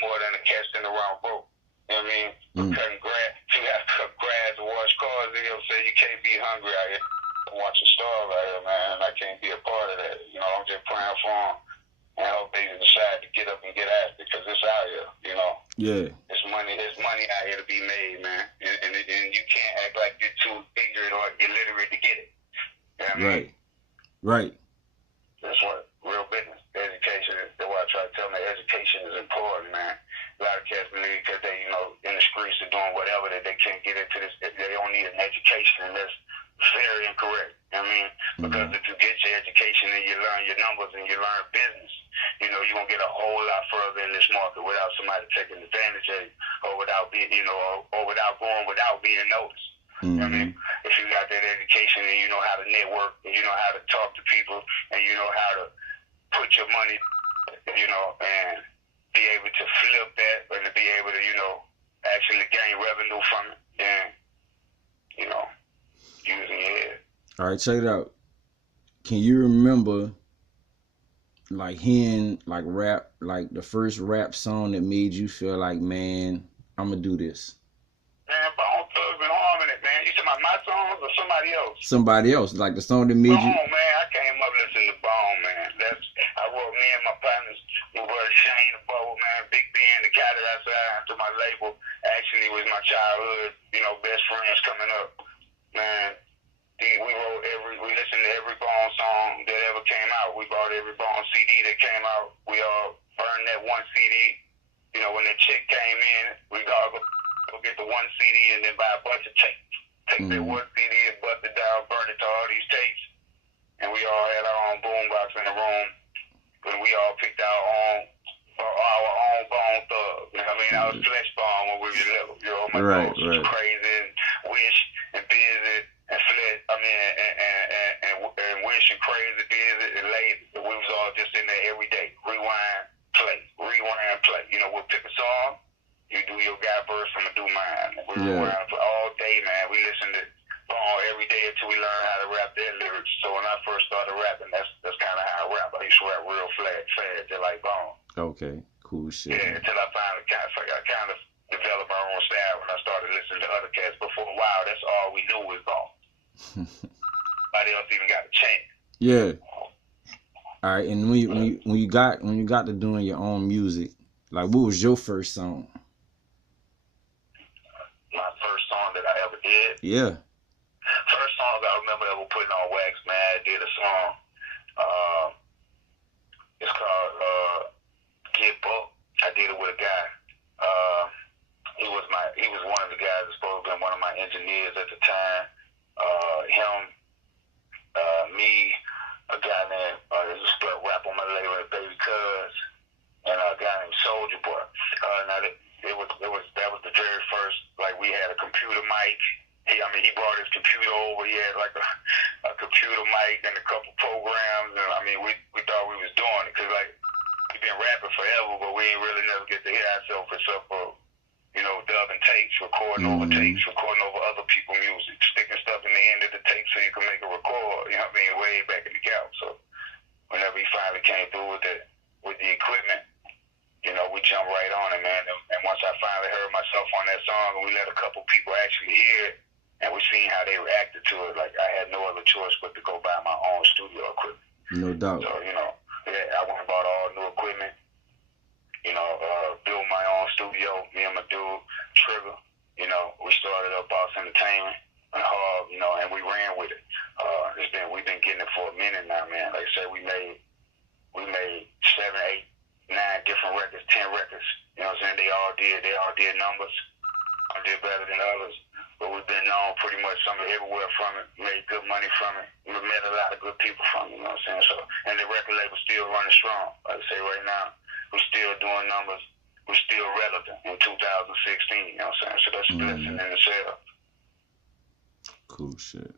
more than the cats in the round broke. You know what I mean? Cutting grass. You got to cut grass and wash cars. They'll say you can't be hungry out here. Watch a starve out here, man. I can't be a part of that. You know, I'm just praying for them. And I hope they decide to get up and get at it because it's out here, you know. Yeah. There's money out here to be made, man. And you can't act like you're too ignorant or illiterate to get it. You know what I mean? Right. That's what real business. Education is. That's why I try to tell them that education is important, man. A lot of cats believe because they, you know, in the streets are doing whatever that they can't get into this. They don't need an education, and that's very incorrect. You know what I mean? Because if you get your education and you learn your numbers and you learn business, you know, you're going to get a whole lot further in this market without somebody taking advantage of you or without being, you know, or without going without being noticed. You know what I mean? If you got that education and you know how to network and you know how to talk to people and you know how to put your money, you know, and be able to flip that and to be able to, you know, actually gain revenue from it, then, you know, using your head. All right, check it out. Can you remember, like, hearing, like, rap, like, the first rap song that made you feel like, man, I'm going to do this? Man, Bone Thugs and Harmony, man. You talking about my songs or somebody else? Somebody else, like the song that made you. Bone, man. I came up listening to Bone, man. I wrote me and my partners, we were Shane the Bowl, man. Big Ben, the guy that I signed to my label, actually was my childhood, you know, best friends coming up. Man, we listened to every Bone song that ever came out. We bought every Bone CD that came out. We all burned that one CD. You know, when the chick came in, we all go get the one CD and then buy a bunch of tapes. Take that one CD and bust it down, burn it to all these tapes. And we all had our own boombox in the room. And we all picked our own Bone Thug. You know what I mean? I was Flesh Bone when we were little. You know, my right. Crazy and Wish and Busy and Flesh. I mean, and Wish and Crazy, Busy and Lazy. We was all just in there every day. Rewind, play. You know, we'll pick a song. You do your guy verse, I'm gonna do mine. We rewind for all day, man. We listen to Bone every day until we learn how to rap their lyrics. So when I first started rapping, that's kind of how I rap. I used to rap real fast, just like Bone. Okay, cool shit. Yeah, until I finally kind of developed my own style when I started listening to other cats. But for a while, that's all we knew was Bone. Nobody else even got a chance. Yeah. All right, and when you got to doing your own music, like, what was your first song? My first song that I ever did? Yeah. First song I remember ever putting on wax, man, I did a song. It's called Get Booked. I did it with a guy. He was one of the guys that's supposed to be one of my engineers at the time. Me, a guy named there's a split rap on my label, Baby Cuz, and a guy named Soldier Boy. Now that was the very first, like, we had a computer mic. He brought his computer over. He had like a computer mic and a couple programs, and I mean, we thought we was doing it because, like, we've been rapping forever, but we ain't really never get to hear ourselves except for, you know, dubbing tapes, recording over tapes, recording over other people's music, sticking stuff in the end of the tape so you can make a record. You know what I mean? Way back in the gap. So whenever he finally came through with the equipment, you know, we jumped right on it, man. And once I finally heard myself on that song, and we let a couple people actually hear it, and we seen how they reacted to it, like, I had no other choice but to go buy my own studio equipment. No doubt. So, you know, I went and bought all new equipment, you know, built my own studio, me and my dude, Trigger. You know, we started up Boss Entertainment, you know, and we ran with it. We've been getting it for a minute now, man. Like I said, we made 7, 8, 9 different records, 10 records. You know what I'm saying? They all did numbers. I did better than others. But we've been known pretty much everywhere from it, made good money from it. We met a lot of good people from it, you know what I'm saying? So, and the record label's still running strong. Like I say right now, we're still doing numbers. We're still relevant in 2016, you know what I'm saying? So that's a blessing in itself. Cool shit.